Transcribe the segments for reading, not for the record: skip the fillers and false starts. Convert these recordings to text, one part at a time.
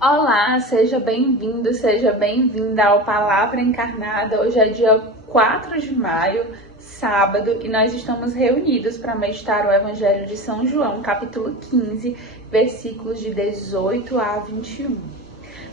Olá, seja bem-vindo, seja bem-vinda ao Palavra Encarnada. Hoje é dia 4 de maio, sábado, e nós estamos reunidos para meditar o Evangelho de São João, capítulo 15, versículos de 18 a 21.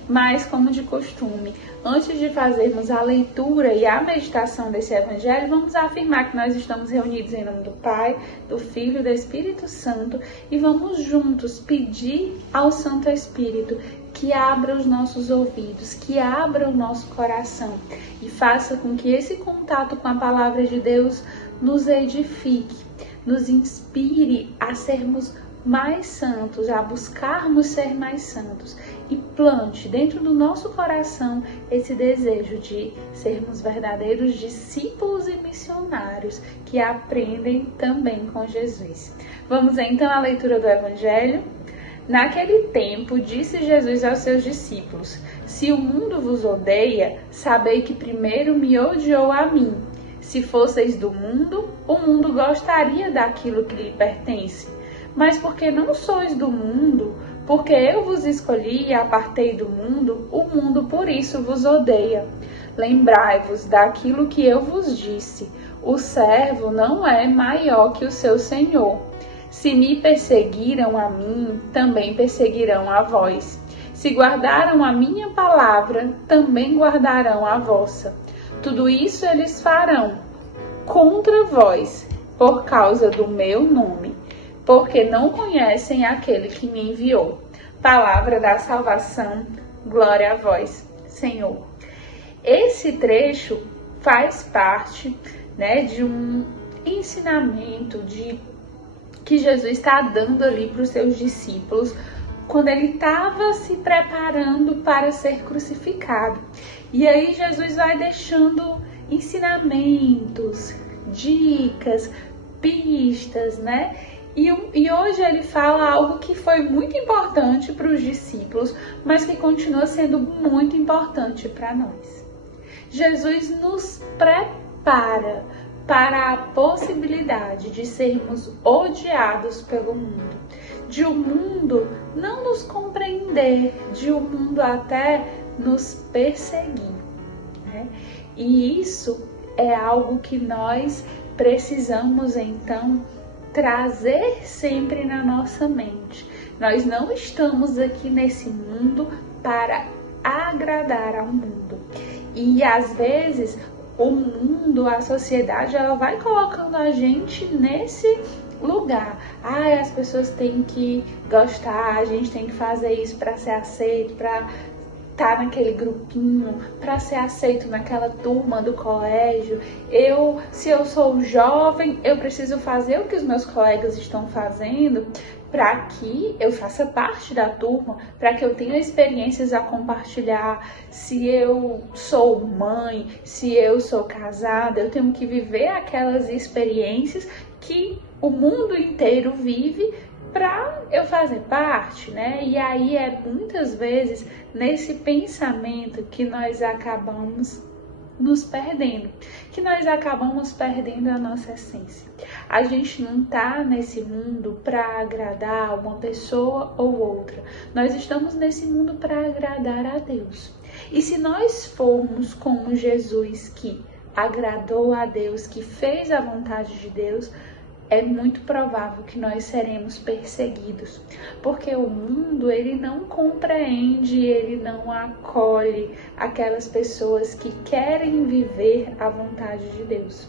Mas, como de costume, antes de fazermos a leitura e a meditação desse Evangelho, vamos afirmar que nós estamos reunidos em nome do Pai, do Filho e do Espírito Santo e vamos juntos pedir ao Santo Espírito que abra os nossos ouvidos, que abra o nosso coração e faça com que esse contato com a Palavra de Deus nos edifique, nos inspire a sermos mais santos, a buscarmos ser mais santos e plante dentro do nosso coração esse desejo de sermos verdadeiros discípulos e missionários que aprendem também com Jesus. Vamos então à leitura do Evangelho. Naquele tempo, disse Jesus aos seus discípulos: Se o mundo vos odeia, sabei que primeiro me odiou a mim. Se fosseis do mundo, o mundo gostaria daquilo que lhe pertence. Mas porque não sois do mundo, porque eu vos escolhi e apartei do mundo, o mundo por isso vos odeia. Lembrai-vos daquilo que eu vos disse: o servo não é maior que o seu senhor. Se me perseguiram a mim, também perseguirão a vós. Se guardaram a minha palavra, também guardarão a vossa. Tudo isso eles farão contra vós, por causa do meu nome, porque não conhecem aquele que me enviou. Palavra da salvação, glória a vós, Senhor. Esse trecho faz parte, de um ensinamento que Jesus está dando ali para os seus discípulos quando ele estava se preparando para ser crucificado. E aí Jesus vai deixando ensinamentos, dicas, pistas, E hoje ele fala algo que foi muito importante para os discípulos, mas que continua sendo muito importante para nós. Jesus nos prepara para a possibilidade de sermos odiados pelo mundo, de o mundo não nos compreender, de o mundo até nos perseguir. E isso é algo que nós precisamos então trazer sempre na nossa mente. Nós não estamos aqui nesse mundo para agradar ao mundo. E às vezes o mundo, a sociedade, ela vai colocando a gente nesse lugar. As pessoas têm que gostar, a gente tem que fazer isso para ser aceito, para estar naquele grupinho, para ser aceito naquela turma do colégio. Se eu sou jovem, eu preciso fazer o que os meus colegas estão fazendo para que eu faça parte da turma, para que eu tenha experiências a compartilhar. Se eu sou mãe, se eu sou casada, eu tenho que viver aquelas experiências que o mundo inteiro vive para eu fazer parte, E aí é muitas vezes nesse pensamento que nós acabamos nos perdendo, que nós acabamos perdendo a nossa essência. A gente não está nesse mundo para agradar uma pessoa ou outra. Nós estamos nesse mundo para agradar a Deus. E se nós formos como Jesus, que agradou a Deus, que fez a vontade de Deus, é muito provável que nós seremos perseguidos, porque o mundo ele não compreende, ele não acolhe aquelas pessoas que querem viver a vontade de Deus.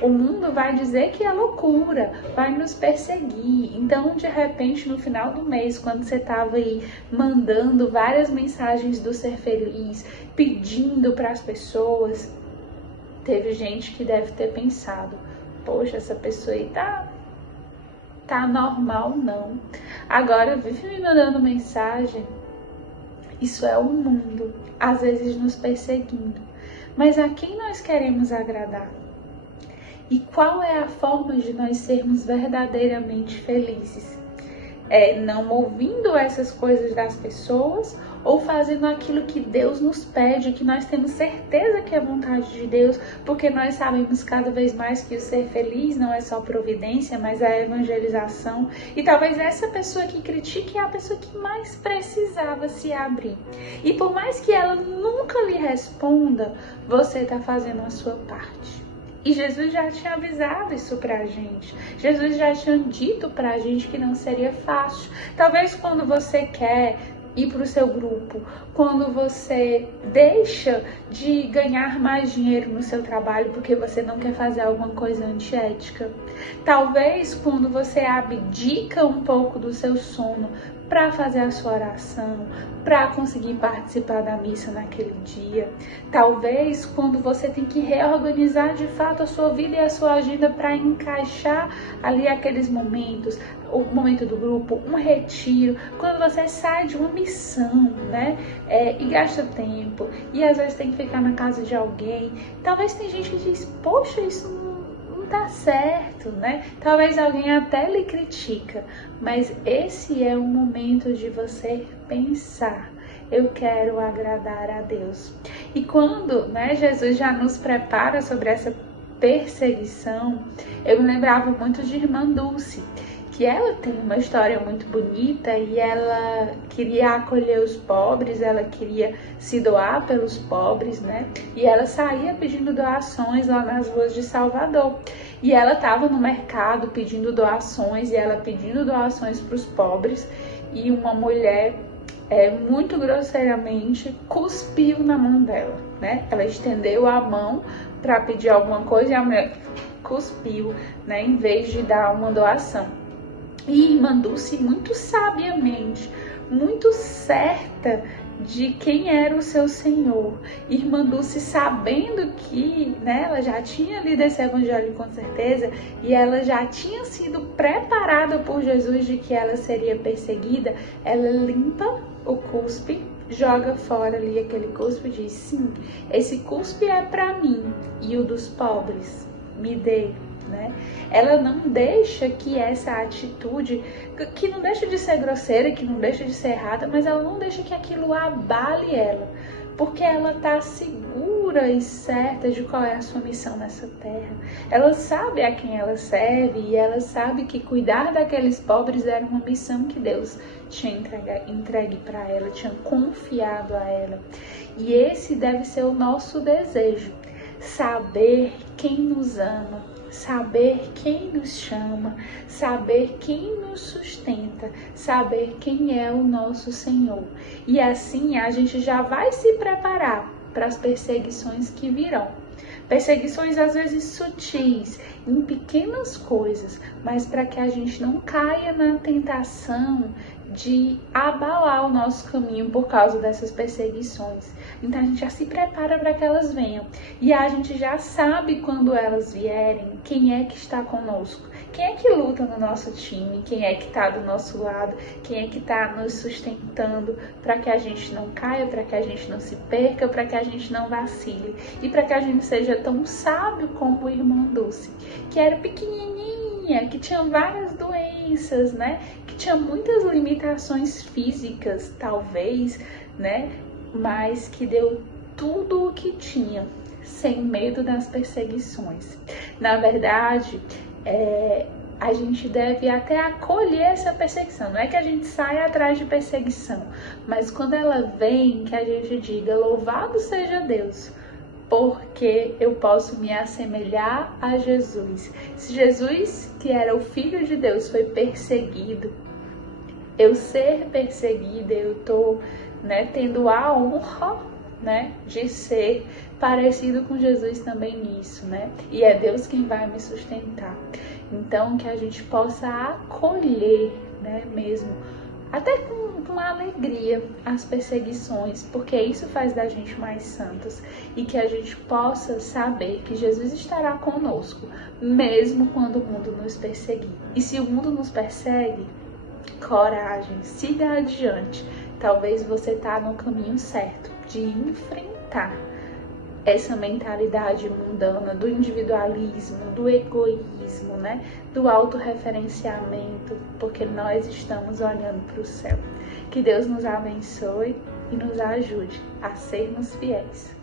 O mundo vai dizer que é loucura, vai nos perseguir. Então, de repente, no final do mês, quando você estava aí mandando várias mensagens do Ser Feliz, pedindo para as pessoas, teve gente que deve ter pensado: poxa, essa pessoa aí tá normal, não. Agora vive me mandando mensagem. Isso é o mundo, às vezes nos perseguindo. Mas a quem nós queremos agradar? E qual é a forma de nós sermos verdadeiramente felizes? É não ouvindo essas coisas das pessoas ou fazendo aquilo que Deus nos pede, que nós temos certeza que é vontade de Deus, porque nós sabemos cada vez mais que o ser feliz não é só providência, mas a evangelização. E talvez essa pessoa que critique é a pessoa que mais precisava se abrir. E por mais que ela nunca lhe responda, você está fazendo a sua parte. E Jesus já tinha avisado isso pra gente. Jesus já tinha dito pra gente que não seria fácil. Talvez quando você quer ir para o seu grupo, quando você deixa de ganhar mais dinheiro no seu trabalho porque você não quer fazer alguma coisa antiética. Talvez quando você abdica um pouco do seu sono para fazer a sua oração, para conseguir participar da missa naquele dia. Talvez quando você tem que reorganizar de fato a sua vida e a sua agenda para encaixar ali aqueles momentos, o momento do grupo, um retiro, quando você sai de uma missão, né? E gasta tempo, e às vezes tem que ficar na casa de alguém. Talvez tem gente que diz, poxa, isso não tá certo, né? Talvez alguém até lhe critica, mas esse é o momento de você pensar, eu quero agradar a Deus. E quando, né, Jesus já nos prepara sobre essa perseguição, eu me lembrava muito de Irmã Dulce, que ela tem uma história muito bonita e ela queria acolher os pobres, ela queria se doar pelos pobres, né? E ela saía pedindo doações lá nas ruas de Salvador. E ela estava no mercado pedindo doações, e ela pedindo doações para os pobres, e uma mulher muito grosseiramente cuspiu na mão dela, né? Ela estendeu a mão para pedir alguma coisa e a mulher cuspiu, né? Em vez de dar uma doação. E Irmã Dulce, muito sabiamente, muito certa de quem era o seu Senhor. Irmã Dulce, sabendo que, né, ela já tinha lido esse evangelho com certeza, e ela já tinha sido preparada por Jesus de que ela seria perseguida, ela limpa o cuspe, joga fora ali aquele cuspe e diz, sim, esse cuspe é para mim e o dos pobres, me dê. Né? Ela não deixa que essa atitude, que não deixa de ser grosseira, que não deixa de ser errada, mas ela não deixa que aquilo abale ela, porque ela está segura e certa de qual é a sua missão nessa terra. Ela sabe a quem ela serve e ela sabe que cuidar daqueles pobres era uma missão que Deus tinha entregue para ela, tinha confiado a ela. E esse deve ser o nosso desejo, saber quem nos ama, saber quem nos chama, saber quem nos sustenta, saber quem é o nosso Senhor. E assim a gente já vai se preparar para as perseguições que virão. Perseguições às vezes sutis, em pequenas coisas, mas para que a gente não caia na tentação de abalar o nosso caminho por causa dessas perseguições. Então a gente já se prepara para que elas venham. E a gente já sabe quando elas vierem, quem é que está conosco. Quem é que luta no nosso time, quem é que está do nosso lado, quem é que está nos sustentando para que a gente não caia, para que a gente não se perca, para que a gente não vacile. E para que a gente seja tão sábio como o Irmã Dulce, que era pequenininha, que tinha várias doenças, né? Que tinha muitas limitações físicas, talvez, né? Mas que deu tudo o que tinha, sem medo das perseguições. Na verdade, a gente deve até acolher essa perseguição. Não é que a gente saia atrás de perseguição, mas quando ela vem, que a gente diga, louvado seja Deus, porque eu posso me assemelhar a Jesus. Se Jesus, que era o Filho de Deus, foi perseguido, eu ser perseguida, eu estou, né, tendo a honra, né, de ser parecido com Jesus também nisso, né? E é Deus quem vai me sustentar. Então, que a gente possa acolher, né, mesmo, até com alegria, as perseguições, porque isso faz da gente mais santos, e que a gente possa saber que Jesus estará conosco, mesmo quando o mundo nos perseguir. E se o mundo nos persegue, coragem, siga adiante. Talvez você está no caminho certo de enfrentar essa mentalidade mundana do individualismo, do egoísmo, né? Do autorreferenciamento, porque nós estamos olhando para o céu. Que Deus nos abençoe. e nos ajude a sermos fiéis.